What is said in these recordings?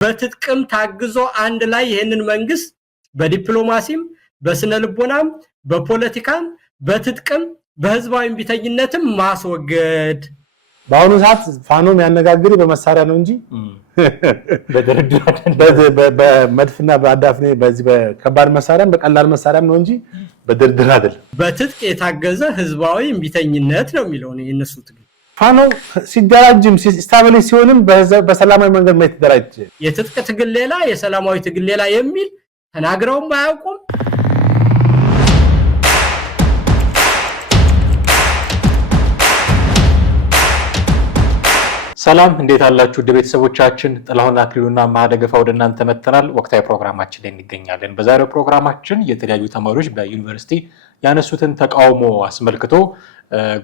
በትጥቅም ታግዞ አንድ ላይ ይሄንን መንግስት በዲፕሎማሲም በስነልቦናም በፖለቲካም በትጥቅም በህዝባዊ ቢተኝነትም ማስወገድ ባሁኑ ሰዓት ፋኖም ያነጋግሪ በመሳሪያ ነው እንጂ በመድፍና በአዳፍኔ በዚህ በከባድ መሳሪያም በቀላል መሳሪያም ነው እንጂ በድርድር አይደለም። በትጥቅ የታገዘ ህዝባዊ ቢተኝነት ነው የሚለው ነው የነሱ ትግል። ፋኖ ሲደራጅም ሲስታብሊሽ ሲሆንም በሰላማዊ መንገድ ነው የተደራጀ። የትጥቅ ትግል ሌላ የሰላማዊ ትግል ሌላ የሚል ተናግረውም አያውቁም። ሰላም እንዴት አላችሁ ቤተሰቦቻችን? ጥላሁን አክሊሉና ማደገፋ ወደ እናንተ መተናል። ወቅታዊ ፕሮግራማችን ላይ እንገኛለን። በዛሬው ፕሮግራማችን የተለያዩ ተማሪዎች በዩኒቨርሲቲ ያነሱትን ተቃውሞ አስመልክቶ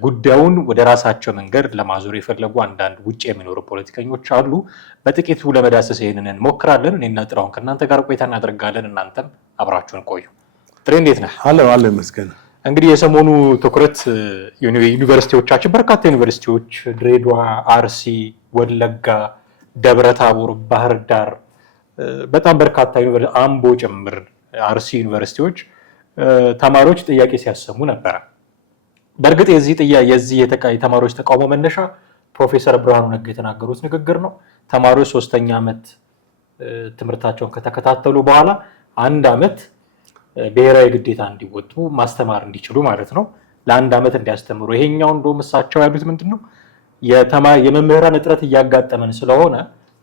ጉዳዩን ወደ ራሳቸው መንገድ ለማዞር የፈለጉ አንዳንድ ውጭ የሚኖሩ ፖለቲከኞች አሉ። በጥቂቱ ለመዳሰስ ይሄንን እንሞክራለን። እኔና ጥላሁን ከእናንተ ጋር ቆይታ እናደርጋለን። እናንተም አብራችሁን ቆዩ። ጥሬ እንዴት ነህ? አለ ይመስገን። እንግዲህ የሰሞኑ ትኩረት ዩኒቨርሲቲዎቻችን በርካታ ዩኒቨርሲቲዎች ድሬዳዋ፣ አርሲ፣ ወለጋ፣ ደብረ ታቦር፣ ባህር ዳር በጣም በርካታ አምቦ ጭምር አርሲ ዩኒቨርሲቲዎች ተማሪዎች ጥያቄ ሲያሰሙ ነበር። በእርግጥ የዚህ የተማሪዎች ተቃውሞ መነሻ ፕሮፌሰር ብርሃኑ ነጋ የተናገሩት ንግግር ነው። ተማሪዎች 3ኛ ዓመት ትምህርታቸውን ከተከታተሉ በኋላ 1 ዓመት ብሔራዊ ግዴታ እንዲወጡ ማስተማር እንዲችሉ ማለት ነው። ለ1 ዓመት እንዲያስተምሩ። ይሄኛው እንደውም እሳቸው ያሉት ምንድነው የመምህራን እጥረት እያጋጠመን ስለሆነ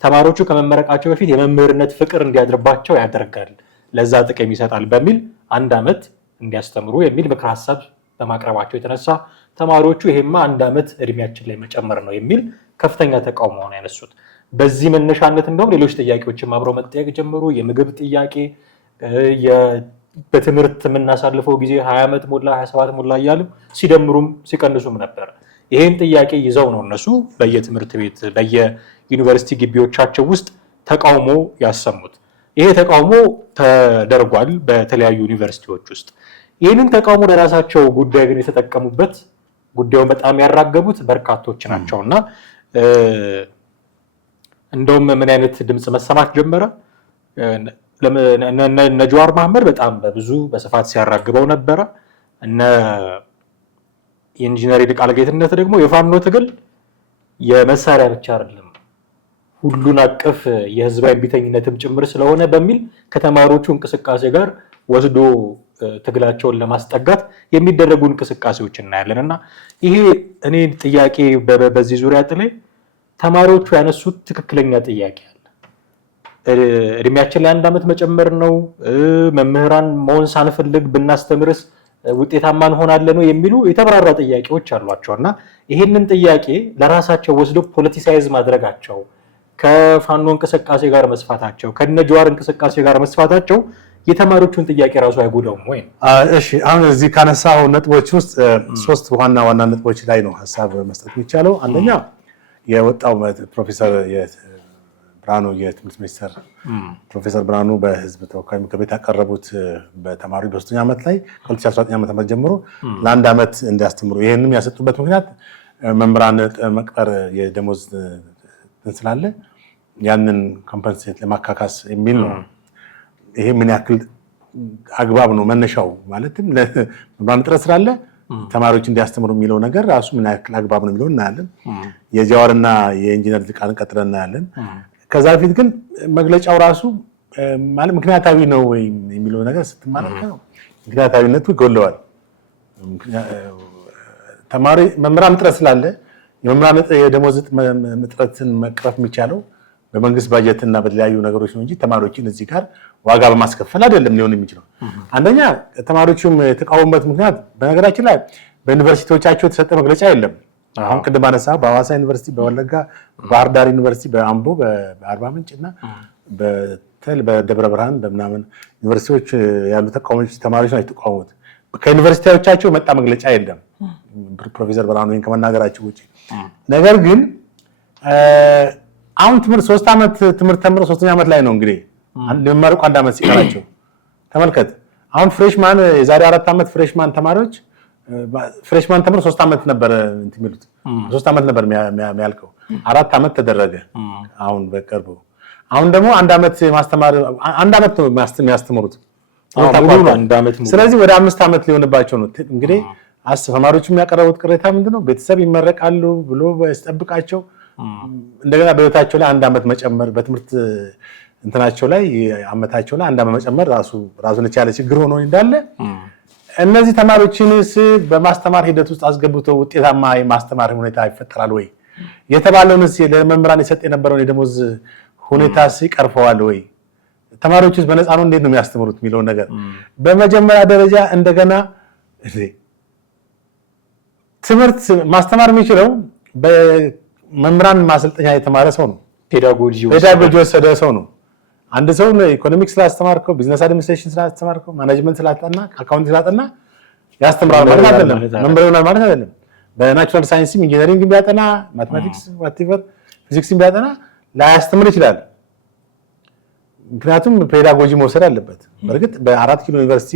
ተማሪዎቹ ከመመረቃቸው በፊት የመምህርነት ፍቅር እንዲያድርባቸው ያደርጋል፣ ለዛ ጥቅም ይሰጣል በሚል 1 ዓመት እንዲያስተምሩ የሚል ምክር ሀሳብ በማቅረባቸው የተነሳ ተማሪዎቹ ይሄማ 1 ዓመት እድሜያችን ላይ መጨመር ነው የሚል ከፍተኛ ተቃውሞ ነው ያነሱት። በዚህ መነሻነት እንደውም ሌሎች ጥያቄዎችም አብረው መጠየቅ ጀመሩ። የምግብ ጥያቄ፣ በትምህርት የምናሳልፈው ጊዜ 20 ዓመት ሞላ 27 ሞላ እያሉ ሲደምሩም ሲቀንሱም ነበር። ይሄን ጥያቄ ይዘው ነው እነሱ በየትምህርት ቤት በየዩኒቨርሲቲ ግቢዎቻቸው ውስጥ ተቃውሞ ያሰሙት። ይሄ ተቃውሞ ተደርጓል በተለያዩ ዩኒቨርሲቲዎች ውስጥ። ይህንን ተቃውሞ ለራሳቸው ጉዳይ ግን የተጠቀሙበት ጉዳዩን በጣም ያራገቡት በርካቶች ናቸውና እንደውም ምን አይነት ድምፅ መሰማት ጀመረ? እነ ጀዋር መሐመድ በጣም በስፋት ሲያራግበው ነበረ። እነ ኢንጂነር ይልቃል ጌትነት ደግሞ የፋኖ ትግል የመሳሪያ ብቻ አይደለም ሁሉን አቀፍ የህዝባዊ ቢተኝነትም ጭምር ስለሆነ በሚል ከተማሪዎቹ እንቅስቃሴ ጋር ወስዶ ትግላቸውን ለማስጠጋት የሚደረጉ እንቅስቃሴዎች እናያለን። እና ይሄ እኔ ጥያቄ በዚህ ዙሪያ ጥሌ ተማሪዎቹ ያነሱት ትክክለኛ ጥያቄ አለ። እድሜያችን ላይ 1 ዓመት መጨመር ነው፣ መምህራን መሆን ሳንፈልግ ብናስተምርስ ውጤታማ እንሆናለን ነው የሚሉ የተብራራ ጥያቄዎች አሏቸውና ይሄንን ጥያቄ ለራሳቸው ወስደው ፖለቲሳይዝ ማድረጋቸው ከፋኖ እንቅስቃሴ ጋር መስፋታቸው ከነጀዋር እንቅስቃሴ ጋር መስፋታቸው የተማሪዎቹን ጥያቄ ራሱ አይጎዳውም ወይ? እሺ አሁን እዚህ ካነሳው ነጥቦች ውስጥ 3 ዋና ነጥቦች ላይ ነው ሐሳብ መስጠት የሚቻለው። አንደኛ የወጣው ፕሮፌሰር ብርሃኑ የትምህርት ሚኒስትር ፕሮፌሰር ብርሃኑ በህዝብ ተወካዮች ምክር ቤት ያቀረቡት በተማሪ በ3ኛ ዓመት ላይ ከ2019 ዓ.ም ጀምሮ ለ1 ዓመት እንዲያስተምሩ ይሄንንም ያሰጡበት ምክንያት መምህራን መቅጠር የደሞዝ ስላለ ያንን ኮምፐንሴት ለማካካስ የሚል ነው። ይሄ ምን ያክል አግባብ ነው መነሻው? ማለትም ለመምህራን እጥረት ስላለ ተማሪዎች እንዲያስተምሩ የሚለው ነገር ራሱ ምን ያክል አግባብ ነው የሚለው እናያለን። የጀዋርና የኢንጂነር ይልቃልን ቀጥረን እናያለን። ከዛ በፊት ግን መግለጫው ራሱ ማለት ምክንያታዊ ነው ወይ የሚለው ነገር ስትመለከተው ምክንያታዊነቱ ይጎለዋል። ተማሪ መምህራን እጥረት ስላለ የመምህራን የደሞዝ እጥረትን መቅረፍ የሚቻለው በመንግስት ባጀትና በተለያዩ ነገሮች ነው እንጂ ተማሪዎችን እዚህ ጋር ዋጋ በማስከፈል አይደለም ሊሆን የሚችለው። አንደኛ ተማሪዎቹም የተቃወሙበት ምክንያት በነገራችን ላይ በዩኒቨርሲቲዎቻቸው የተሰጠ መግለጫ የለም። አሁን ቅድም አነሳ በሐዋሳ ዩኒቨርሲቲ፣ በወለጋ፣ በባህር ዳር ዩኒቨርሲቲ፣ በአምቦ፣ በአርባ ምንጭ እና በደብረ ብርሃን በምናምን ዩኒቨርሲቲዎች ያሉ ተማሪዎች ናቸው የተቃወሙት። ከዩኒቨርሲቲዎቻቸው መጣ መግለጫ የለም ፕሮፌሰር ብርሃኑ ይሄን ከመናገራቸው ውጪ። ነገር ግን አሁን ትምህርት 3 ዓመት ትምህርት ተምረው 3ኛ ዓመት ላይ ነው እንግዲህ ለመማር 1 ዓመት ሲቀራቸው ተመልከት። አሁን ፍሬሽማን የዛሬ 4 ዓመት ፍሬሽማን ተማሪዎች ፍሬሽማን ተምረው 3 ዓመት ነበር እንትሚሉት 3 ዓመት ነበር የሚያልቀው 4 ዓመት ተደረገ። አሁን በቅርቡ አሁን ደግሞ አንድ አመት ማስተማር አንድ አመት ነው የሚያስተምሩት። ስለዚህ ወደ 5 አመት ሊሆንባቸው ነው እንግዲህ። ተማሪዎቹ የሚያቀርቡት ቅሬታ ምንድነው? ቤተሰብ ይመረቃሉ ብሎ ያስጠብቃቸው እንደገና በህይወታቸው ላይ 1 አመት መጨመር በትምህርት እንትናቸው ላይ አመታቸው ላይ 1 አመት መጨመር ራሱን የቻለ ችግር ሆኖ እንዳለ እነዚህ ተማሪዎችንስ በማስተማር ሂደት ውስጥ አስገብተው ውጤታማ የማስተማር ሁኔታ ይፈጠራል ወይ? የተባለውንስ ለመምህራን የሰጠ የነበረውን የደሞዝ ሁኔታስ ይቀርፈዋል ወይ? ተማሪዎችስ በነፃ ነው እንዴት ነው የሚያስተምሩት የሚለው ነገር በመጀመሪያ ደረጃ እንደገና ትምህርት ማስተማር የሚችለው በመምህራን ማሰልጠኛ የተማረ ሰው ነው። ፔዳጎጂ ወሰደ ሰው ነው። አንድ ሰው ኢኮኖሚክስ ስላስተማርከው፣ ቢዝነስ አድሚኒስትሬሽን ስላስተማርከው፣ ማኔጅመንት ስላጠና፣ አካውንቲንግ ስላጠና ያስተምራል ማለት አይደለም። መምህር ይሆናል ማለት አይደለም። በናቹራል ሳይንስም ኢንጂነሪንግ ቢያጠና፣ ማቴማቲክስ ዋትኤቨር ፊዚክስ ቢያጠና ላያስተምር ይችላል። ምክንያቱም ፔዳጎጂ መውሰድ አለበት። በእርግጥ በ4 ኪሎ ዩኒቨርሲቲ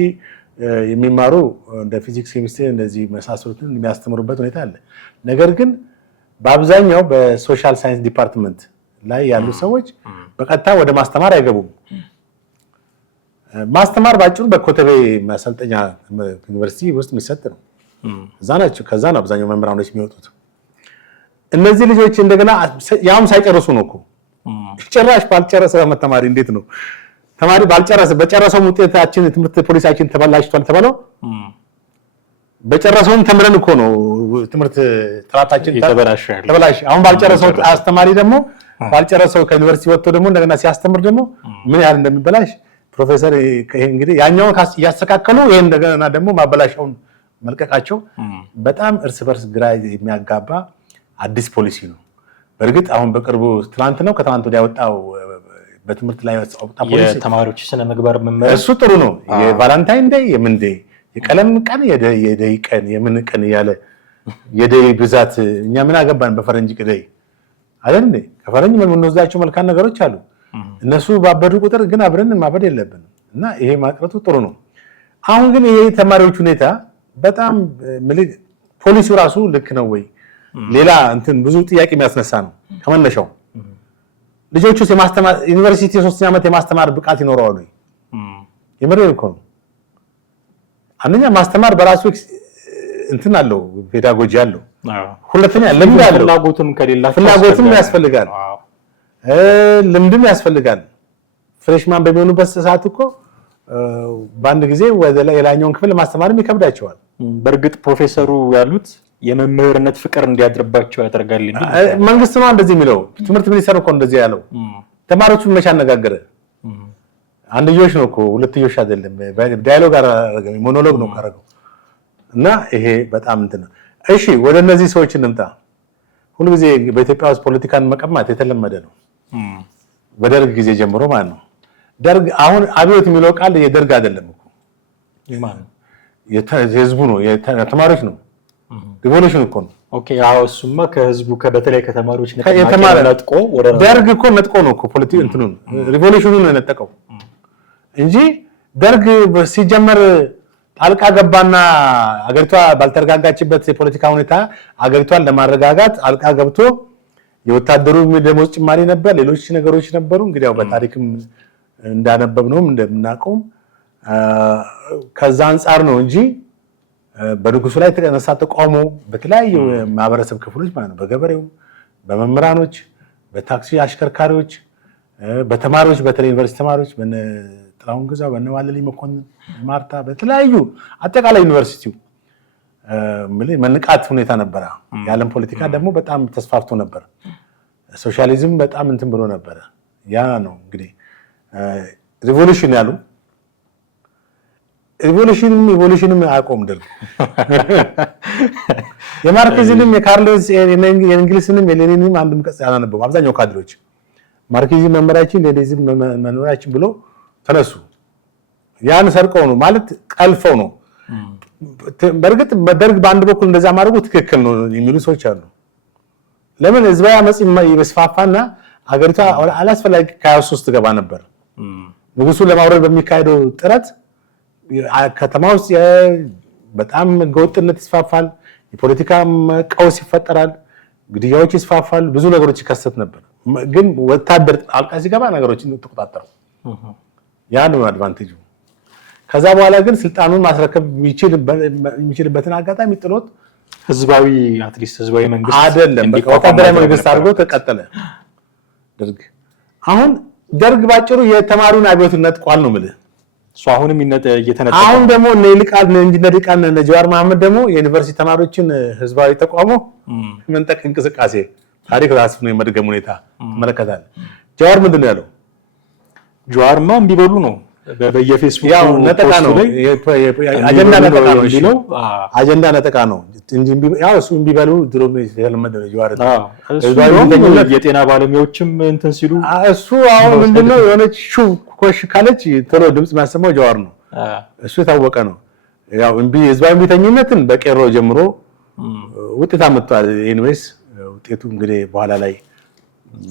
የሚማሩ እንደ ፊዚክስ፣ ኬሚስትሪ እንደዚህ መሳሰሉትን የሚያስተምሩበት ሁኔታ አለ። ነገር ግን በአብዛኛው በሶሻል ሳይንስ ዲፓርትመንት ላይ ያሉ ሰዎች በቀጥታ ወደ ማስተማር አይገቡም። ማስተማር ባጭሩ በኮተቤ ማሰልጠኛ ዩኒቨርሲቲ ውስጥ የሚሰጥ ነው። ከዛ ነው አብዛኛው መምህራኖች የሚወጡት። እነዚህ ልጆች እንደገና ያውም ሳይጨርሱ ነው እኮ ጭራሽ ባልጨረሰ ተማሪ እንዴት ነው ተማሪ በጨረሰው ውጤታችን ትምህርት ፖሊሲያችን ተበላሽቷል ተባለው በጨረሰውም ተምረን እኮ ነው ትምህርት ጥራታችን ተበላሽ። አሁን ባልጨረሰው አስተማሪ ደግሞ ባልጨረሰው ከዩኒቨርሲቲ ወጥቶ ደግሞ እንደገና ሲያስተምር ደግሞ ምን ያህል እንደሚበላሽ ፕሮፌሰር እንግዲህ ያኛውን ያስተካከሉ ይሄን እንደገና ደግሞ ማበላሻውን መልቀቃቸው በጣም እርስ በርስ ግራ የሚያጋባ አዲስ ፖሊሲ ነው። በእርግጥ አሁን በቅርቡ ትናንት ነው ከትናንት ወዲያ ያወጣው በትምህርት ላይ ያወጣው ፖሊሲ የተማሪዎች ስነ ምግባር መመሪያ እሱ ጥሩ ነው። የቫለንታይን ዴይ የምን ዴይ የቀለም ቀን የደይ ቀን የምን ቀን ያለ የደይ ብዛት እኛ ምን አገባን በፈረንጅ ቀደይ አይደል እንዴ? ከፈረንጅ ምን የምንወስዳቸው መልካም ነገሮች አሉ። እነሱ ባበዱ ቁጥር ግን አብረን ማበድ የለብንም እና ይሄ ማቅረቱ ጥሩ ነው። አሁን ግን ይሄ ተማሪዎች ሁኔታ በጣም ፖሊሲው ራሱ ልክ ነው ወይ? ሌላ እንትን ብዙ ጥያቄ የሚያስነሳ ነው ከመነሻው። ልጆቹ የማስተማር ዩኒቨርሲቲ 3ኛ ዓመት የማስተማር ብቃት ይኖረዋል ወይ? የምሬን እኮ ነው። አንደኛ ማስተማር በራሱ እንትን አለው ፔዳጎጂ አለው። ሁለተኛ ልምድ አለው። ፍላጎትም ያስፈልጋል፣ ልምድም ያስፈልጋል። ፍሬሽማን በሚሆኑበት ሰዓት እኮ በአንድ ጊዜ ወደ ሌላኛውን ክፍል ማስተማርም ይከብዳቸዋል። በእርግጥ ፕሮፌሰሩ ያሉት የመምህርነት ፍቅር እንዲያድርባቸው ያደርጋል። መንግስት ነው እንደዚህ የሚለው። ትምህርት ሚኒስቴር እኮ እንደዚህ ያለው። ተማሪዎቹን መቼ አነጋገረ? አንድዮሽ ነው እኮ ሁለትዮሽ አይደለም። ዳያሎግ አደረገ፣ ሞኖሎግ ነው ካረገው እና ይሄ በጣም እንትን ነው። እሺ ወደ እነዚህ ሰዎች እንምጣ። ሁልጊዜ በኢትዮጵያ ውስጥ ፖለቲካን መቀማት የተለመደ ነው። በደርግ ጊዜ ጀምሮ ማለት ነው። ደርግ አሁን አብዮት የሚለው ቃል የደርግ አይደለም እኮ የህዝቡ ነው፣ የተማሪዎች ነው። ሪቮሉሽን እኮ ነው። ኦኬ አዎ፣ እሱማ ከህዝቡ በተለይ ከተማሪዎች ነጥቆ ደርግ እኮ ነጥቆ ነው እኮ ፖለቲክ እንትኑን ሪቮሉሽኑን ነው የነጠቀው እንጂ ደርግ ሲጀመር ጣልቃ ገባና አገሪቷ ባልተረጋጋችበት የፖለቲካ ሁኔታ አገሪቷን ለማረጋጋት ጣልቃ ገብቶ የወታደሩ ደሞዝ ጭማሪ ነበር፣ ሌሎች ነገሮች ነበሩ። እንግዲህ ያው በታሪክም እንዳነበብነውም እንደምናውቀው ከዛ አንፃር ነው እንጂ በንጉሱ ላይ የተነሳ ተቃውሞ በተለያዩ ማህበረሰብ ክፍሎች ማለት ነው፣ በገበሬው፣ በመምህራኖች፣ በታክሲ አሽከርካሪዎች፣ በተማሪዎች በተለይ ዩኒቨርሲቲ ተማሪዎች ጥላሁን ግዛው፣ በነዋለልኝ መኮንን፣ ማርታ በተለያዩ አጠቃላይ ዩኒቨርሲቲው መንቃት ሁኔታ ነበረ። የዓለም ፖለቲካ ደግሞ በጣም ተስፋፍቶ ነበር። ሶሻሊዝም በጣም እንትን ብሎ ነበረ። ያ ነው እንግዲህ ሪቮሉሽን ያሉ ኢቮሉሽንም አያቆም ደርግ። የማርክሲዝምም የካርሎስ የእንግሊዝንም የሌኒንም አንድም ቀጽ ያላነበቡ አብዛኛው ካድሮች ማርክሲዝም መመሪያችን ሌኒዝም መመሪያችን ብሎ ተነሱ። ያን ሰርቀው ነው ማለት ቀልፈው ነው። በእርግጥ በደርግ በአንድ በኩል እንደዛ ማድረጉ ትክክል ነው የሚሉ ሰዎች አሉ። ለምን ህዝባዊ አመጽ ይመስፋፋና ሀገሪቷ አላስፈላጊ ካዮስ ውስጥ ገባ ነበር። ንጉሱን ለማውረድ በሚካሄደው ጥረት ከተማ ውስጥ በጣም ህገወጥነት ይስፋፋል፣ የፖለቲካ ቀውስ ይፈጠራል፣ ግድያዎች ይስፋፋል፣ ብዙ ነገሮች ይከሰት ነበር። ግን ወታደር ጣልቃ ሲገባ ነገሮችን ተቆጣጠሩ። ያ ነው አድቫንቴጁ። ከዛ በኋላ ግን ስልጣኑን ማስረከብ የሚችልበትን አጋጣሚ ጥሎት ህዝባዊ አትሊስት ህዝባዊ መንግስት አይደለም ወታደራዊ መንግስት አድርጎ ተቀጠለ ደርግ። አሁን ደርግ ባጭሩ የተማሪውን አብዮት ነጥቋል ነው የምልህ። አሁንም እየተነጠቀ አሁን ደግሞ ኢንጂነር ይልቃል ጀዋር መሐመድ ደግሞ የዩኒቨርሲቲ ተማሪዎችን ህዝባዊ ተቋሞ መንጠቅ እንቅስቃሴ ታሪክ ራሱ ነው የመድገም ሁኔታ ተመለከታል። ጀዋር ምንድን ነው ያለው? ጀዋርማ እምቢ በሉ ነው በየፌስቡክ ያው ነጠቃ ነው አጀንዳ ነጠቃ ነው የሚለው አጀንዳ ነጠቃ ነው እንጂ ያው እሱ እምቢ በሉ ድሮ የተለመደ ነው ጀዋር። የጤና ባለሙያዎችም እንትን ሲሉ እሱ አሁን ምንድነው የሆነች ኮሽ ካለች ቶሎ ድምጽ ማሰማው ጀዋር ነው። እሱ የታወቀ ነው። ያው ህዝባዊ እምቢተኝነትን በቄሮ ጀምሮ ውጤት አመጣል። ኤኒዌይስ ውጤቱ እንግዲህ በኋላ ላይ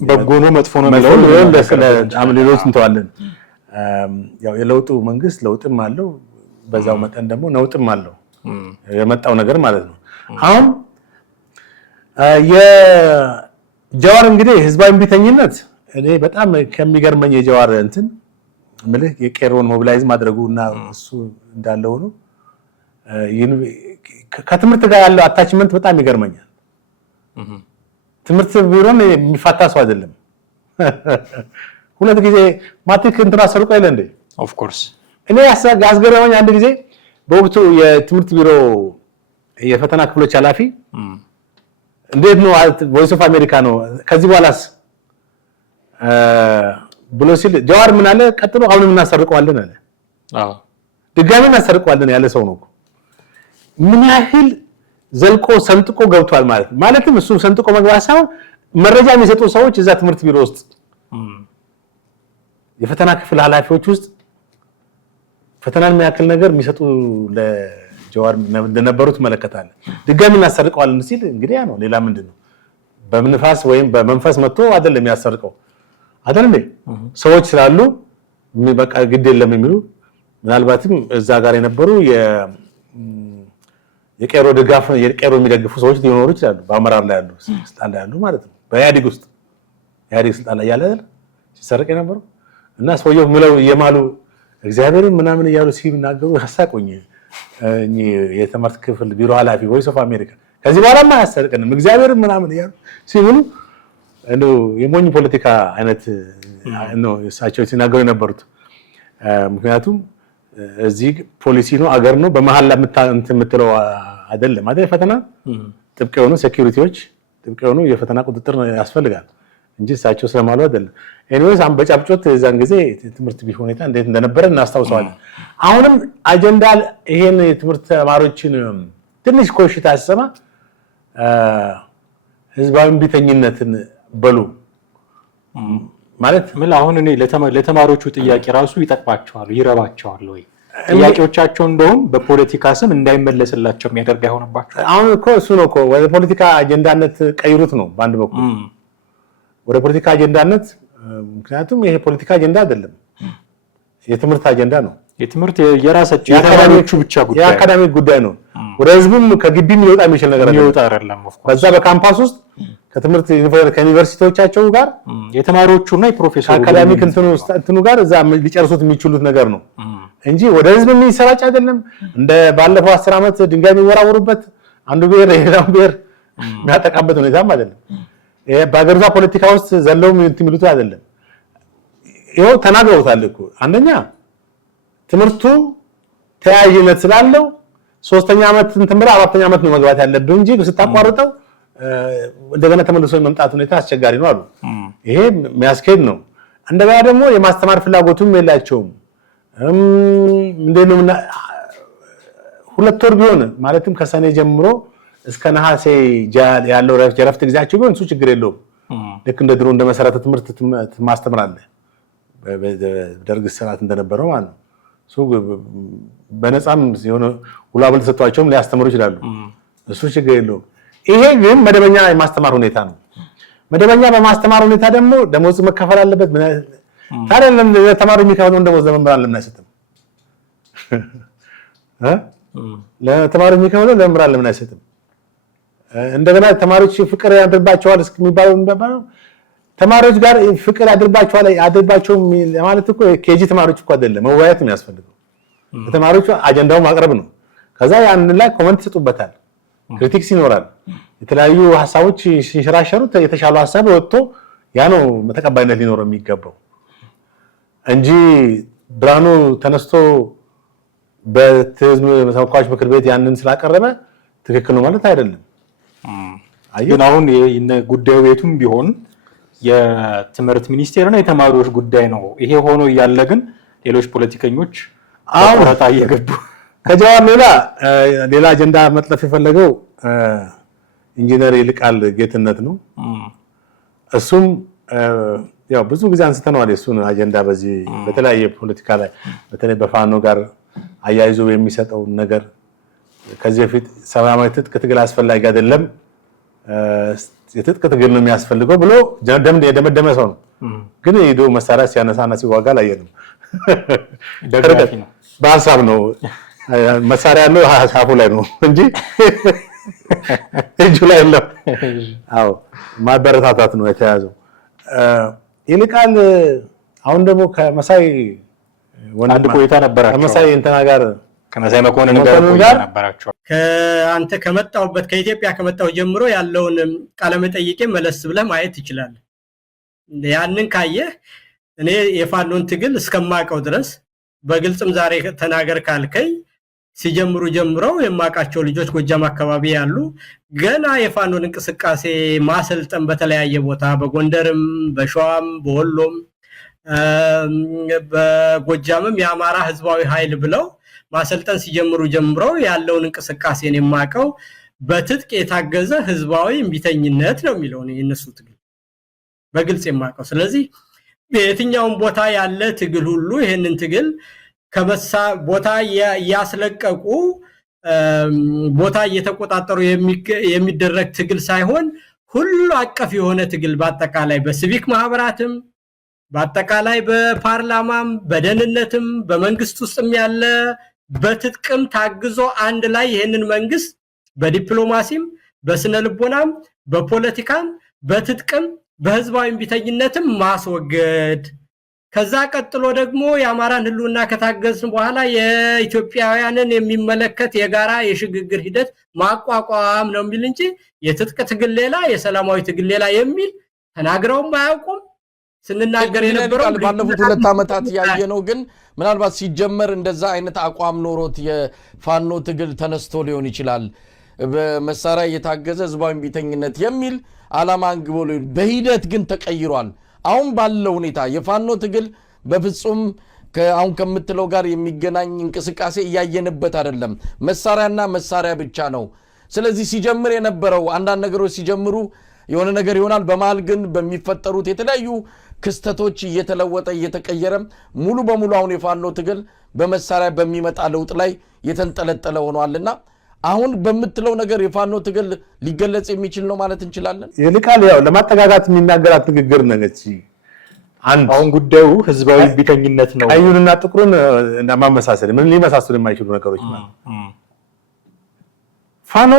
በጎ ነው መጥፎ ነው የሚለው ሌሎች እንተዋለን። ያው የለውጡ መንግስት ለውጥም አለው በዛው መጠን ደግሞ ነውጥም አለው የመጣው ነገር ማለት ነው። አሁን የጀዋር እንግዲህ ህዝባዊ እምቢተኝነት እኔ በጣም ከሚገርመኝ የጀዋር እንትን ማለት የቄሮን ሞቢላይዝ ማድረጉና እሱ እንዳለው ነው። ከትምህርት ጋር ያለው አታችመንት በጣም ይገርመኛል። ትምህርት ቢሮን የሚፋታ ሰው አይደለም። ሁለት ጊዜ ማትሪክ እንትና ሰርቆ አይደል እንዴ? ኦፍ ኮርስ እኔ ያስገረመኝ አንድ ጊዜ በወቅቱ የትምህርት ቢሮ የፈተና ክፍሎች ኃላፊ እንዴት ነው ቮይስ ኦፍ አሜሪካ ነው ከዚህ በኋላስ ብሎ ሲል ጀዋር ምን አለ ቀጥሎ አሁንም እናሰርቀዋለን አለ። ድጋሚ እናሰርቀዋለን ያለ ሰው ነው። ምን ያህል ዘልቆ ሰንጥቆ ገብቷል ማለት ነው። ማለትም እሱ ሰንጥቆ መግባት ሳይሆን መረጃ የሚሰጡ ሰዎች እዛ ትምህርት ቢሮ ውስጥ የፈተና ክፍል ኃላፊዎች ውስጥ ፈተናን የሚያክል ነገር የሚሰጡ ለጀዋር እንደነበሩት መለከታለን። ድጋሚ እናሰርቀዋለን ሲል እንግዲህ ያ ነው። ሌላ ምንድነው? በመንፈስ ወይም በመንፈስ መጥቶ አይደለም የሚያሰርቀው አይደለም። ሰዎች ስላሉ በቃ ግድ የለም የሚሉ ምናልባትም እዛ ጋር የነበሩ የቄሮ ድጋፍ የቄሮ የሚደግፉ ሰዎች ሊኖሩ ይችላሉ። በአመራር ላይ ያሉ ስልጣን ላይ ያሉ ማለት ነው። በኢህአዴግ ውስጥ ኢህአዴግ ስልጣን ላይ ያለ ሲሰርቅ የነበሩ እና ሰውየው ምለው የማሉ እግዚአብሔርን ምናምን እያሉ ሲናገሩ ያሳቁኝ። የትምህርት ክፍል ቢሮ ኃላፊ ቮይስ ኦፍ አሜሪካ ከዚህ በኋላማ አያሰርቅንም እግዚአብሔርን ምናምን እያሉ ሲሉ እንደው የሞኝ ፖለቲካ አይነት ነው እሳቸው ሲናገሩ የነበሩት። ምክንያቱም እዚህ ፖሊሲ ነው አገር ነው በመሐላ የምትለው አይደለም አይደል? ፈተና ጥብቅ የሆኑ ሴኩሪቲዎች ጥብቅ የሆኑ የፈተና ቁጥጥር ያስፈልጋል እንጂ እሳቸው ስለማሉ አይደለም። ኤኒዌይስ በጫብጮት የዛን ጊዜ ትምህርት ቢሆን ሁኔታ እንዴት እንደነበረ እናስታውሰዋለን። አሁንም አጀንዳ ይሄን የትምህርት ተማሪዎችን ትንሽ ኮሽታ ሲሰማ ህዝባዊ እምቢተኝነትን በሉ ማለት ምን አሁን እኔ ለተማሪዎቹ ጥያቄ ራሱ ይጠቅማቸዋል ይረባቸዋል ወይ? ጥያቄዎቻቸው እንደውም በፖለቲካ ስም እንዳይመለስላቸው የሚያደርግ አይሆንባቸው። አሁን እኮ እሱ ነው እኮ ወደ ፖለቲካ አጀንዳነት ቀይሩት ነው በአንድ በኩል ወደ ፖለቲካ አጀንዳነት። ምክንያቱም ይሄ ፖለቲካ አጀንዳ አይደለም የትምህርት አጀንዳ ነው። የትምህርት የራሳቸው የተማሪዎቹ ብቻ ጉዳይ የአካዳሚክ ጉዳይ ነው። ወደ ህዝቡም ከግቢም ሊወጣ የሚችል ነገር አይደለም። በዛ በካምፓስ ውስጥ ከትምህርት ከዩኒቨርሲቲዎቻቸው ጋር የተማሪዎቹና የፕሮፌሰሩ አካዳሚክ እንትኑ ጋር እዛ ሊጨርሱት የሚችሉት ነገር ነው እንጂ ወደ ህዝብ የሚሰራጭ አይደለም። እንደ ባለፈው 10 ዓመት ድንጋይ የሚወራወሩበት አንዱ ብሔር ሌላው ብሔር የሚያጠቃበት ሁኔታም አይደለም። በአገሪቷ ፖለቲካ ውስጥ ዘለውም የሚሉት አይደለም። ይኸው ተናግረውታል እኮ አንደኛ ትምህርቱ ተያያዥነት ስላለው 3ኛ ዓመት እንትን ብለህ 4ኛ ዓመት ነው መግባት ያለብህ እንጂ ስታቋርጠው እንደገና ተመልሶ የመምጣት ሁኔታ አስቸጋሪ ነው አሉ። ይሄ የሚያስኬድ ነው። እንደገና ደግሞ የማስተማር ፍላጎቱም የላቸውም። እንደነው 2 ወር ቢሆን ማለትም ከሰኔ ጀምሮ እስከ ነሐሴ ያለው ረፍት ጊዜያቸው ቢሆን እሱ ችግር የለውም። ልክ እንደ ድሮ እንደ መሰረተ ትምህርት ማስተምራለህ በደርግ ስርዓት እንደነበረው ማለት ነው። እሱ በነፃም የሆነ ውላብል ተሰጥቷቸውም ሊያስተምሩ ይችላሉ። እሱ ችግር የለውም። ይሄ ግን መደበኛ የማስተማር ሁኔታ ነው። መደበኛ በማስተማር ሁኔታ ደግሞ ደሞዝ መከፈል አለበት። ታዲያ ለተማሪ የሚከፈለውን ደሞዝ ለመምህራን ለምን አይሰጥም? ለተማሪ የሚከፈለው ለመምህራን ለምን አይሰጥም? እንደገና ተማሪዎች ፍቅር ያድርባቸዋል እስከሚባለው ተማሪዎች ጋር ፍቅር አድርባቸው ማለት እኮ ኬጂ ተማሪዎች እኮ አይደለም መወያየት የሚያስፈልገው ተማሪዎቹ አጀንዳው ማቅረብ ነው ከዛ ያን ላይ ኮሜንት ይሰጡበታል ክሪቲክስ ይኖራል የተለያዩ ሐሳቦች ሲንሸራሸሩ የተሻለ ሐሳብ ወጥቶ ያ ነው ተቀባይነት ሊኖረው የሚገባው እንጂ ብርሃኑ ተነስቶ በህዝብ ተወካዮች ምክር ቤት ያንን ስላቀረበ ትክክል ነው ማለት አይደለም ግን አሁን ጉዳዩ ቤቱም ቢሆን የትምህርት ሚኒስቴርና የተማሪዎች ጉዳይ ነው ይሄ ሆኖ ያለ ግን ሌሎች ፖለቲከኞች አውራታ እየገቡ ከጀዋር ሌላ አጀንዳ መጥለፍ የፈለገው ኢንጂነር ይልቃል ጌትነት ነው እሱም ያው ብዙ ጊዜ አንስተነዋል እሱን አጀንዳ በዚህ በተለያየ ፖለቲካ ላይ በተለይ በፋኖ ጋር አያይዞ የሚሰጠው ነገር ከዚህ በፊት ሰላማዊ ትጥቅ ትግል አስፈላጊ አይደለም የትጥቅ ትግል ነው የሚያስፈልገው ብሎ የደመደመ ሰው ነው ግን ሄዶ መሳሪያ ሲያነሳና ሲዋጋ አላየንም ደጋፊ ነው በሐሳብ ነው መሳሪያ ያለው ሐሳቡ ላይ ነው እንጂ እጁ ላይ የለም አዎ ማበረታታት ነው የተያዘው ይልቃል አሁን ደግሞ ከመሳይ አንድ ቆይታ ነበራቸው ከመሳይ እንትና ጋር ከመሳይ መኮንን ጋር ቆይታ ነበራቸው ከአንተ ከመጣውበት ከኢትዮጵያ ከመጣው ጀምሮ ያለውን ቃለ መጠይቄ መለስ ብለህ ማየት ይችላል ያንን ካየህ እኔ የፋኖን ትግል እስከማቀው ድረስ በግልጽም ዛሬ ተናገር ካልከኝ ሲጀምሩ ጀምረው የማቃቸው ልጆች ጎጃም አካባቢ ያሉ ገና የፋኖን እንቅስቃሴ ማሰልጠን በተለያየ ቦታ በጎንደርም በሸዋም በወሎም በጎጃምም የአማራ ህዝባዊ ኃይል ብለው ማሰልጠን ሲጀምሩ ጀምረው ያለውን እንቅስቃሴን የማቀው በትጥቅ የታገዘ ህዝባዊ እምቢተኝነት ነው የሚለው ነው የነሱ ትግል በግልጽ የማቀው ስለዚህ በየትኛውም ቦታ ያለ ትግል ሁሉ ይሄንን ትግል ከበሳ ቦታ ያስለቀቁ ቦታ እየተቆጣጠሩ የሚደረግ ትግል ሳይሆን ሁሉ አቀፍ የሆነ ትግል በአጠቃላይ በሲቪክ ማህበራትም በአጠቃላይ በፓርላማም በደህንነትም በመንግስት ውስጥም ያለ በትጥቅም ታግዞ አንድ ላይ ይሄንን መንግስት በዲፕሎማሲም በስነ ልቦናም በፖለቲካም በትጥቅም በህዝባዊ እምቢተኝነትም ማስወገድ ከዛ ቀጥሎ ደግሞ የአማራን ህልውና ከታገዝን በኋላ የኢትዮጵያውያንን የሚመለከት የጋራ የሽግግር ሂደት ማቋቋም ነው የሚል እንጂ የትጥቅ ትግል ሌላ የሰላማዊ ትግል ሌላ የሚል ተናግረውም አያውቁም ስንናገር የነበረው ባለፉት 2 ዓመታት ያየነው ግን ምናልባት ሲጀመር እንደዛ አይነት አቋም ኖሮት የፋኖ ትግል ተነስቶ ሊሆን ይችላል በመሳሪያ የታገዘ ህዝባዊ እምቢተኝነት የሚል ዓላማ አንግቦ በሂደት ግን ተቀይሯል አሁን ባለው ሁኔታ የፋኖ ትግል በፍጹም አሁን ከምትለው ጋር የሚገናኝ እንቅስቃሴ ያየንበት አይደለም መሳሪያና መሳሪያ ብቻ ነው ስለዚህ ሲጀምር የነበረው አንዳንድ ነገሮች ሲጀምሩ የሆነ ነገር ይሆናል በመሃል ግን በሚፈጠሩት የተለያዩ ክስተቶች እየተለወጠ እየተቀየረ ሙሉ በሙሉ አሁን የፋኖ ትግል በመሳሪያ በሚመጣ ለውጥ ላይ የተንጠለጠለ ሆኗልና አሁን በመትለው ነገር የፋኖ ትግል ሊገለጽ የሚችል ነው ማለት እንችላለን ይልቃል ያው ለማጠጋጋት የሚናገራት ንግግር ነች አንድ አሁን ጉዳዩ ህዝባዊ ቢተኝነት ነው ቀዩንና ጥቁሩን ማመሳሰል ምን ሊመሳሰሉ የማይችሉ ነገሮች ማለት ፋኖ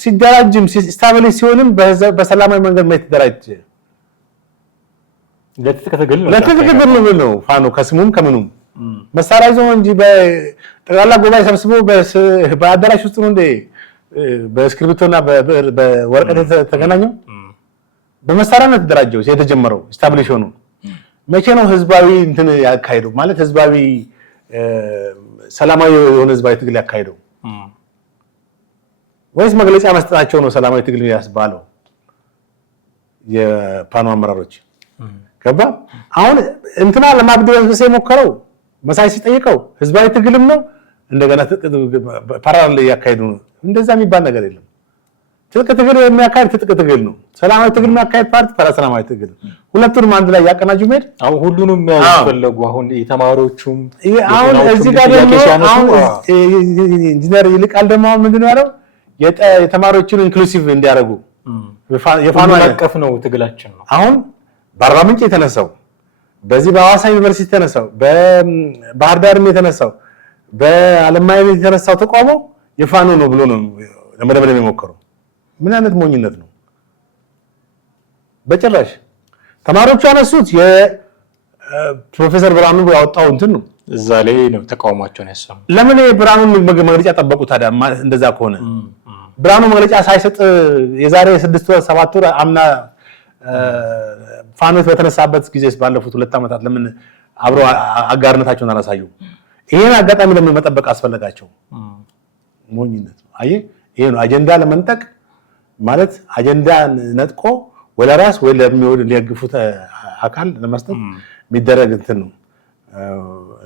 ሲደራጅም ሲስታብሊሽ ሲሆንም በሰላማዊ መንገድ ላይ ተደራጀ ለትጥቅ ትግል ነው ፋኖ ከስሙም ከምኑም መሳሪያ ይዞ እንጂ በጠቅላላ ጉባኤ ሰብስቦ በአዳራሽ ውስጥ ነው እንደ በስክሪፕቶና በወረቀት ተገናኘው በመሳሪያ ነው ተደራጀው የተጀመረው ስታብሊሽ ሆኖ መቼ ነው ህዝባዊ እንትን ያካሄደው ማለት ህዝባዊ ሰላማዊ የሆነ ህዝባዊ ትግል ያካሄደው ወይስ መግለጫ መስጠታቸው ነው ሰላማዊ ትግል ያስባለው የፋኖ አመራሮች ገባ አሁን እንትና ለማግደል የሞከረው መሳይ ሲጠይቀው ህዝባዊ ትግልም ነው እንደገና ፓራሌል ያካሄዱ እንደዛ የሚባል ነገር የለም ትጥቅ ትግል የሚያካሄድ ትጥቅ ትግል ነው ሰላማዊ ትግል የሚያካሄድ ፓርቲ ሰላማዊ ትግል ሁለቱንም አንድ ላይ ያቀናጁ ሜድ አሁን ሁሉንም ያስፈልጉ አሁን የተማሪዎቹም አሁን እዚህ ጋር ደግሞ አሁን ኢንጂነር ይልቃል ደግሞ ምንድነው ያለው የተማሪዎችን ኢንክሉሲቭ እንዲያደርጉ የፋኖ አቀፍ ነው ትግላችን ነው አሁን በአርባ ምንጭ የተነሳው በዚህ በሐዋሳ ዩኒቨርሲቲ የተነሳው በባህር ዳርም የተነሳው በአለማያ የተነሳው ተቋሞ የፋኖ ነው ብሎ ነው ለመደበደብ የሞከረው ምን አይነት ሞኝነት ነው በጭራሽ ተማሪዎቹ ያነሱት የፕሮፌሰር ብርሃኑ ያወጣው እንትን ነው። እዛ ላይ ነው ተቃውሟቸውን ያሰሙ። ለምን ብርሃኑን መግለጫ ጠበቁ ታዲያ? እንደዛ ከሆነ ብርሃኑ መግለጫ ሳይሰጥ የዛሬ 6 ወር 7 ወር አምና ፋኖት በተነሳበት ጊዜ ባለፉት 2 ዓመታት ለምን አብረው አጋርነታቸውን አላሳዩ? ይሄን አጋጣሚ ለምን መጠበቅ አስፈለጋቸው? ሞኝነት ነው። አየህ፣ ይሄ ነው አጀንዳ ለመንጠቅ ማለት አጀንዳ ነጥቆ ወለ ራስ ወይ ለሚያግፉት አካል ለመስጠት የሚደረግ እንትን ነው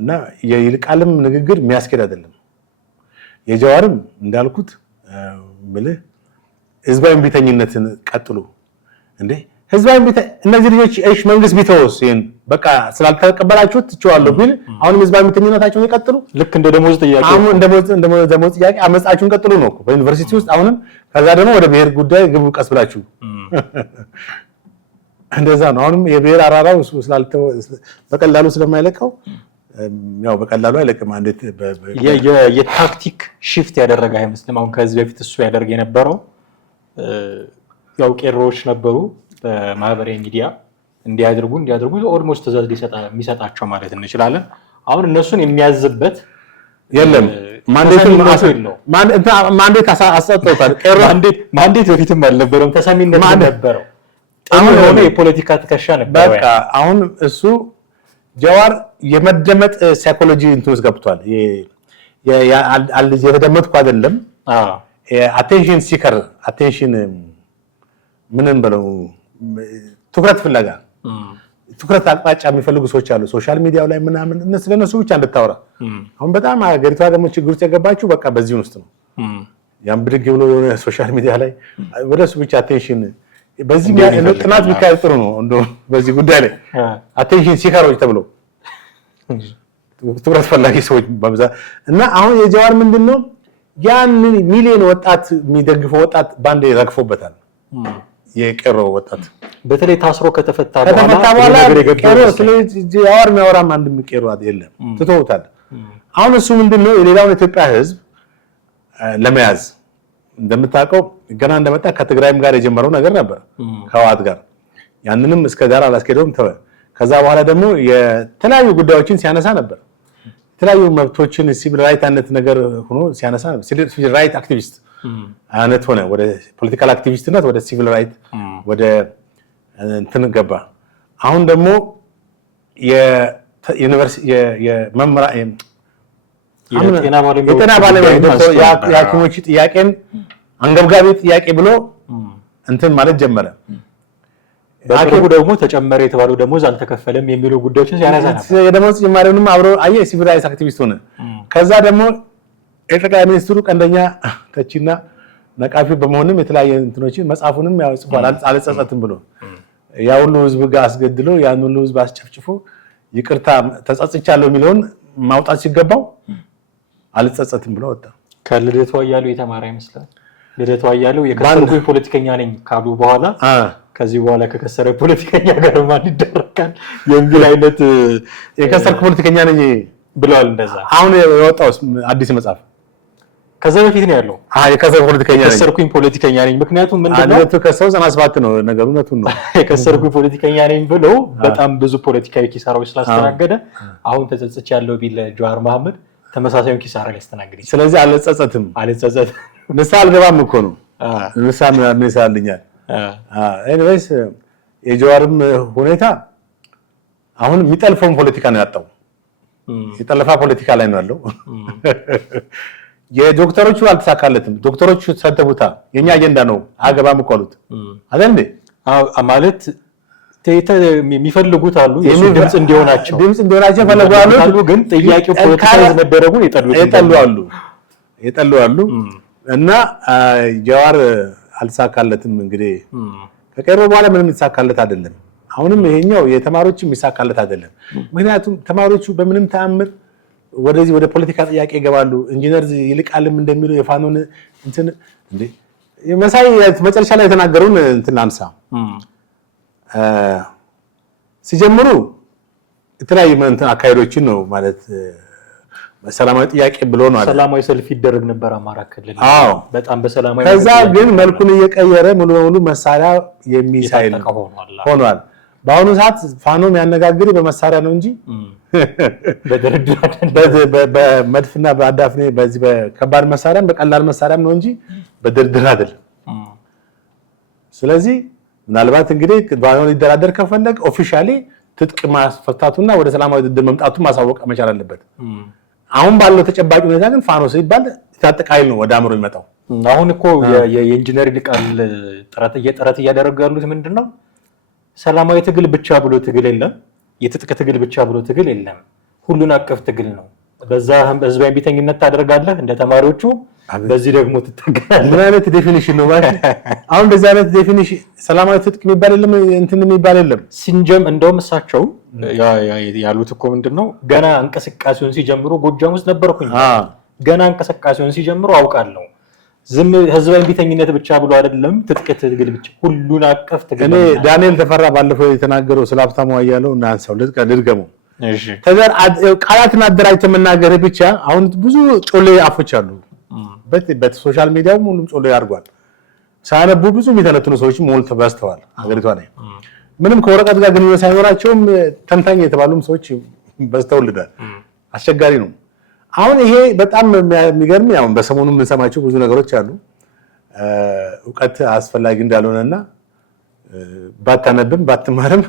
እና የይልቃልም ንግግር የሚያስኬድ አይደለም። የጀዋርም እንዳልኩት ምልህ ህዝባዊ እምቢተኝነትን ቀጥሉ እንዴ! ህዝባዊ እነዚህ ልጆች እሺ መንግስት ቢተውስ ይሄን በቃ ስላልተቀበላችሁት ትችዋለሁ ቢል አሁንም ህዝባዊ እምቢተኝነታቸውን ይቀጥሉ። ልክ እንደ ደሞዝ ጥያቄ አሁን እንደ ደሞዝ ጥያቄ አመጻችሁን ቀጥሉ ነው እኮ በዩኒቨርሲቲ ውስጥ አሁንም። ከዛ ደግሞ ወደ ብሔር ጉዳይ ግቡ ቀስ ብላችሁ እንደዛ ነው። አሁንም የብሔር አራራው በቀላሉ ስለማይለቀው ያው በቀላሉ አይለቅም። አንዴት የታክቲክ ሽፍት ያደረገ አይመስልም። አሁን ከዚህ በፊት እሱ ያደርግ የነበረው ያው ቄሮዎች ነበሩ በማህበራዊ ሚዲያ እንዲያደርጉ ኦልሞስት ትዕዛዝ የሚሰጣቸው ማለት እንችላለን። አሁን እነሱን የሚያዝበት የለም። ማንዴት አሰጥተውታል። ቄሮ ማንዴት በፊትም አልነበረም፣ ተሰሚነት ነበረው። አሁን ሆነ የፖለቲካ ትከሻ ነበር። በቃ አሁን እሱ ጀዋር የመደመጥ ሳይኮሎጂ እንትን ውስጥ ገብቷል። የተደመጥኩ አይደለም አቴንሽን ሲከር አቴንሽን ምንም በለው ትኩረት ፍለጋ ትኩረት አቅጣጫ የሚፈልጉ ሰዎች አሉ ሶሻል ሚዲያው ላይ ምናምን ለነሱ ብቻ እንድታወራ። አሁን በጣም ሀገሪቷ ደግሞ ችግር ውስጥ የገባችው በቃ በዚህ ውስጥ ነው። ያን ብድግ ብሎ ሶሻል ሚዲያ ላይ ወደሱ ብቻ አቴንሽን በዚህ ጥናት ቢካሄድ ጥሩ ነው። እንደው በዚህ ጉዳይ ላይ አቴንሽን ሲከሮች ተብሎ ትኩረት ፈላጊ ሰዎች በብዛት እና አሁን የጀዋር ምንድነው ያን ሚሊዮን ወጣት የሚደግፈው ወጣት ባንዴ ረግፎበታል። የቄሮ ወጣት በተለይ ታስሮ ከተፈታ በኋላ ቄሮ ስለዚህ ጀዋር የሚያወራም አንድም ቄሮ የለም፣ ትተውታል። አሁን እሱ ምንድነው የሌላውን ኢትዮጵያ ህዝብ ለመያዝ እንደምታውቀው ገና እንደመጣ ከትግራይም ጋር የጀመረው ነገር ነበር ከህወሓት ጋር። ያንንም እስከ ዳር አላስኬደውም ተወ። ከዛ በኋላ ደግሞ የተለያዩ ጉዳዮችን ሲያነሳ ነበር። የተለያዩ መብቶችን ሲቪል ራይት አይነት ነገር ሆኖ ሲያነሳ ነበር። ሲቪል ራይት አክቲቪስት አይነት ሆነ። ወደ ፖለቲካል አክቲቪስትነት ወደ ሲቪል ራይት ወደ እንትን ገባ። አሁን ደግሞ የዩኒቨርሲቲ የጤና ባለሙያ የሐኪሞች ጥያቄን አንገብጋቢ ጥያቄ ብሎ እንትን ማለት ጀመረ። በቅርቡ ደግሞ ተጨመረ የተባለው ደሞዝ አልተከፈለም የሚሉ ጉዳዮችን ሲያነሳ ነበር። የደሞዝ ጭማሪውንም አብሮ አየ ሲቪል ራይትስ አክቲቪስት ሆነ። ከዛ ደግሞ የጠቅላይ ሚኒስትሩ ቀንደኛ ተቺና ነቃፊ በመሆንም የተለያየ እንትኖችን መጽሐፉንም ያው ጽፏል። አልጸጸትም ብሎ ያ ሁሉ ህዝብ ጋር አስገድሎ ያን ሁሉ ህዝብ አስጨፍጭፎ ይቅርታ ተጸጽቻለሁ የሚለውን ማውጣት ሲገባው አልጸጸትም ብሎ ወጣ። ከልደቱ አያሌው የተማረ ይመስላል። ልደቱ አያሌው የከሰርኩኝ ፖለቲከኛ ነኝ ካሉ በኋላ ከዚህ በኋላ ከከሰረ ፖለቲከኛ ጋር ማን ይደረካል የሚል አይነት የከሰርኩ ፖለቲከኛ ነኝ ብለዋል። እንደዛ አሁን የወጣው አዲስ መጽሐፍ ከዛ በፊት ነው ያለው። የከሰርኩ ፖለቲከኛ ነኝ የከሰርኩኝ ፖለቲከኛ ነኝ። ምክንያቱም ምንድነው አለቱ ከሰው 97 ነው ነገሩ እውነቱን ነው። የከሰርኩኝ ፖለቲከኛ ነኝ ብሎ በጣም ብዙ ፖለቲካዊ ኪሳራዎች ስላስተናገደ አሁን ተጸጽቻለሁ ቢል ጀዋር መሐመድ ተመሳሳዩን ኪሳራ ሊያስተናግድ ይችላል። ስለዚህ አልጸጸትም ንስሓ አልገባም እኮ ነው። ንስሓ ምን ይሳልኛል? ኤኒዌይስ የጀዋርም ሁኔታ አሁን የሚጠልፈውን ፖለቲካ ነው ያጣው። የጠለፋ ፖለቲካ ላይ ነው ያለው። የዶክተሮቹ አልተሳካለትም። ዶክተሮቹ ተሰደቡታ የኛ አጀንዳ ነው አገባም እኮ አሉት አይደል እንዴ? ማለት የሚፈልጉት አሉ ድምጽ እንዲሆናቸው ፈልገዋል። ግን ጥያቄው ፖለቲካይዝ መደረጉን የጠሉ አሉ እና ጀዋር አልተሳካለትም። እንግዲህ ከቀሮ በኋላ ምንም የተሳካለት አይደለም። አሁንም ይሄኛው የተማሪዎች የሚሳካለት አይደለም። ምክንያቱም ተማሪዎቹ በምንም ተአምር ወደዚህ ወደ ፖለቲካ ጥያቄ ይገባሉ። ኢንጂነር ይልቃልም እንደሚለው የፋኖን እንትን እንዴ መሳይ መጨረሻ ላይ የተናገሩን እንትን አንሳ ሲጀምሩ የተለያዩ እንትን አካሄዶችን ነው ማለት ሰላማዊ ጥያቄ ብሎ ነው አይደል? ሰላማዊ ሰልፍ ይደረግ ነበር አማራ ክልል በጣም በሰላማዊ ከዛ ግን መልኩን እየቀየረ ሙሉ በሙሉ መሳሪያ የሚሳይል ሆኗል። በአሁኑ ሰዓት ፋኖ የሚያነጋግር በመሳሪያ ነው እንጂ በመድፍና በአዳፍኔ በዚህ በከባድ መሳሪያም በቀላል መሳሪያም ነው እንጂ በድርድር አይደለም። ስለዚህ ምናልባት እንግዲህ ፋኖ ሊደራደር ከፈለገ ኦፊሻሊ ትጥቅ ማስፈታቱና ወደ ሰላማዊ ድርድር መምጣቱ ማሳወቅ መቻል አለበት። አሁን ባለው ተጨባጭ ሁኔታ ግን ፋኖ ሲባል የታጠቀ ኃይል ነው ወደ አእምሮ የሚመጣው። አሁን እኮ የኢንጂነር ሊቃል ጥረት እያደረጉ ያሉት ምንድነው? ሰላማዊ ትግል ብቻ ብሎ ትግል የለም፣ የትጥቅ ትግል ብቻ ብሎ ትግል የለም፣ ሁሉን አቀፍ ትግል ነው። በዛ ህዝባዊ ቢተኝነት ታደርጋለህ እንደ ተማሪዎቹ፣ በዚህ ደግሞ ትታገላለህ። ምን አይነት ዴፊኒሽን ነው ማለት? አሁን እንደዚህ አይነት ዴፊኒሽን ሰላማዊ ትጥቅ የሚባል የለም፣ እንትን የሚባል የለም። ሲንጀም እንደውም እሳቸው ያሉት እኮ ምንድነው ገና እንቅስቃሴውን ሲጀምሩ ጎጃም ውስጥ ነበርኩኝ። ገና እንቅስቃሴውን ሲጀምሩ አውቃለሁ። ዝም ህዝባዊ ቢተኝነት ብቻ ብሎ አይደለም ትጥቅ ትግል ብቻ ሁሉን አቀፍ ትግል። እኔ ዳንኤል ተፈራ ባለፈው የተናገረው ስለ ሀብታሙ አያሌው እና አንሳው ልድገመው። እሺ ከዛን ቃላትን አደራጅተህ መናገር ብቻ አሁን ብዙ ጮሌ አፎች አሉ። በሶሻል ሚዲያው ሁሉም ጮሌ አድርጓል። ሳያነቡ ብዙ የሚተነትኑ ሰዎች ሞልተ በስተዋል ሀገሪቷ ላይ። ምንም ከወረቀት ጋር ግንኙነት ሳይኖራቸውም ተንታኝ የተባሉም ሰዎች በስተውልዳል። አስቸጋሪ ነው። አሁን ይሄ በጣም የሚገርም ያው በሰሞኑ የምንሰማቸው ብዙ ነገሮች አሉ። እውቀት አስፈላጊ እንዳልሆነና ባታነብም ባትማርም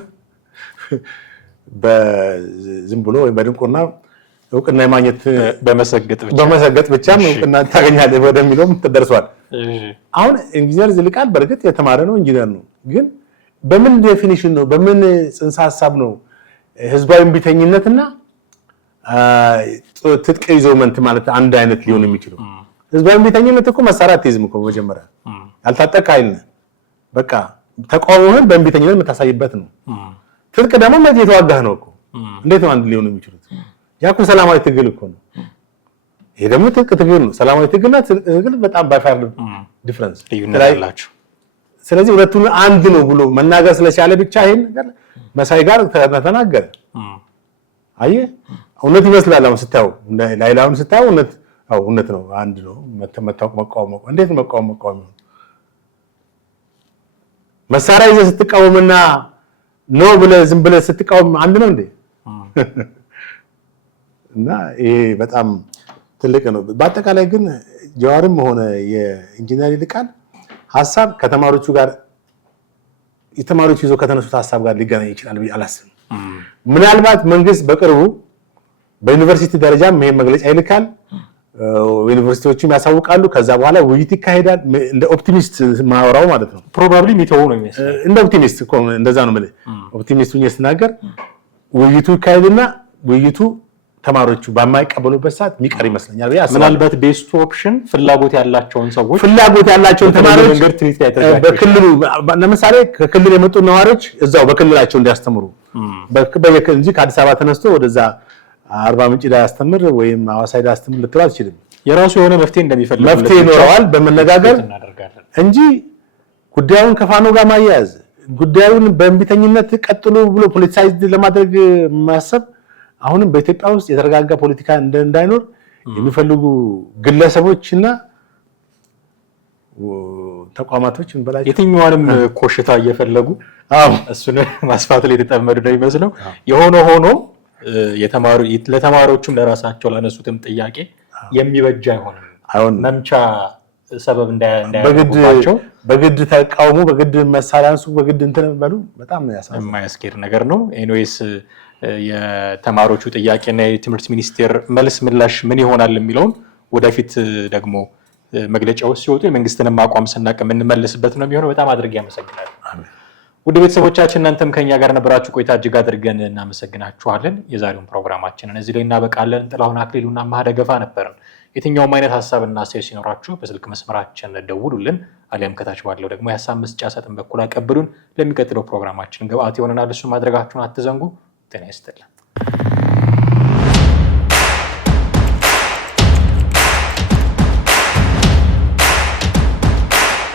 በዝም ብሎ ወይ በድንቁርና እውቅና የማግኘት በመሰገጥ ብቻም እውቅና ታገኛለህ ወደሚለውም ተደርሷል። አሁን ኢንጂነር ዝልቃል በእርግጥ የተማረ ነው፣ ኢንጂነር ነው። ግን በምን ዴፊኒሽን ነው በምን ጽንሰ ሐሳብ ነው ህዝባዊ ቢተኝነትና ትጥቅ ይዞ መንት ማለት አንድ አይነት ሊሆን የሚችለው? ህዝባዊ ቢተኝነት እኮ መሳሪያ አትይዝም እኮ መጀመሪያ ያልታጠቀ ኃይል ነህ። በቃ ተቃውሞህን በእንቢተኝነት የምታሳይበት ነው። ትጥቅ ደግሞ መቼ የተዋጋህ ነው እኮ። እንዴት ነው አንድ ሊሆኑ የሚችሉት? ያ እኮ ሰላማዊ ትግል እኮ ነው። ይሄ ደግሞ ትጥቅ ትግል ነው። ሰላማዊ ትግልና ትጥቅ ትግል በጣም ባይፋር ዲፈረንስ ይዩናላችሁ። ስለዚህ ሁለቱን አንድ ነው ብሎ መናገር ስለቻለ ብቻ ይሄን ነገር መሳይ ጋር ተናገረ። አየህ እውነት ይመስላል። አሁን ስታየው ላይላውን ስታየው እውነት ነው፣ አንድ ነው። መቃወም እንዴት መቃወም መሳሪያ ይዘህ ስትቃወምና ነው ብለህ ዝም ብለህ ስትቃወም አንድ ነው እንዴ? እና ይሄ በጣም ትልቅ ነው። በአጠቃላይ ግን ጀዋርም ሆነ የኢንጂነር ይልቃል ሐሳብ ከተማሪዎቹ ጋር የተማሪዎቹ ይዞ ከተነሱት ሐሳብ ጋር ሊገናኝ ይችላል ብዬ አላስብም። ምናልባት መንግስት በቅርቡ በዩኒቨርሲቲ ደረጃም ይሄን መግለጫ ይልካል፣ ዩኒቨርሲቲዎችም ያሳውቃሉ። ከዛ በኋላ ውይይት ይካሄዳል። እንደ ኦፕቲሚስት ማወራው ማለት ነው። ፕሮባብሊ የሚተው ነው የሚመስለው። እንደ ኦፕቲሚስት እኮ እንደዛ ነው ማለት ኦፕቲሚስት ሆኜ ስናገር ውይይቱ ይካሄድና ውይይቱ ተማሪዎቹ በማይቀበሉበት ሰዓት የሚቀር ይመስለኛል። ምናልባት ቤስት ኦፕሽን ፍላጎት ያላቸውን ተማሪዎች በክልሉ ለምሳሌ ከክልል የመጡ ነዋሪዎች እዛው በክልላቸው እንዲያስተምሩ እንጂ ከአዲስ አበባ ተነስቶ ወደዛ አርባ ምንጭ ላይ ያስተምር ወይም ሐዋሳ ላይ ያስተምር ልትል አትችልም። የራሱ የሆነ መፍትሄ ይኖረዋል በመነጋገር እንጂ ጉዳዩን ከፋኖ ጋር ማያያዝ ጉዳዩን በእንቢተኝነት ቀጥሎ ብሎ ፖለቲሳይዝ ለማድረግ ማሰብ አሁንም በኢትዮጵያ ውስጥ የተረጋጋ ፖለቲካ እንዳይኖር የሚፈልጉ ግለሰቦችና ተቋማቶች እንበላቸው የትኛውንም ኮሽታ እየፈለጉ እሱን ማስፋት ላይ የተጠመዱ ነው የሚመስለው። የሆነ ሆኖ ለተማሪዎቹም ለራሳቸው ላነሱትም ጥያቄ የሚበጃ አይሆንም። መምቻ ሰበብ እንዳያደርጉባቸው በግድ ተቃውሞ በግድ መሳሪያ አንሱ በግድ እንትን በሉ በጣም የማያስኬድ ነገር ነው። ኤኒዌይስ የተማሪዎቹ ጥያቄና የትምህርት ሚኒስቴር መልስ ምላሽ ምን ይሆናል የሚለውን ወደፊት ደግሞ መግለጫዎች ሲወጡ የመንግስትንም አቋም ስናቅ የምንመልስበት ነው የሚሆነው። በጣም አድርጌ አመሰግናለሁ። ውድ ቤተሰቦቻችን እናንተም ከኛ ጋር ነበራችሁ ቆይታ እጅግ አድርገን እናመሰግናችኋለን። የዛሬውን ፕሮግራማችንን እዚህ ላይ እናበቃለን። ጥላሁን አክሊሉና ማህደገፋ ነበርን። የትኛውም አይነት ሀሳብና አስተያየት ሲኖራችሁ በስልክ መስመራችን ደውሉልን፣ አሊያም ከታች ባለው ደግሞ የሀሳብ መስጫ ሳጥን በኩል አቀብሉን። ለሚቀጥለው ፕሮግራማችን ግብአት ይሆነናል። እሱ ማድረጋችሁን አትዘንጉ። ጤና ይስጥልን።